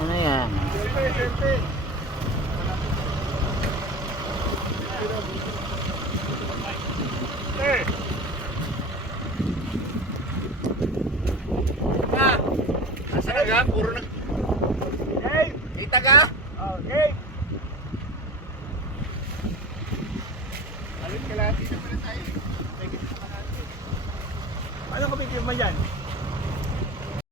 Ano yan? Nasa ka? Puro na. Kita ka? Okay. Alin ka lahat dito pala tayo. Ano ko bigyan mo yan?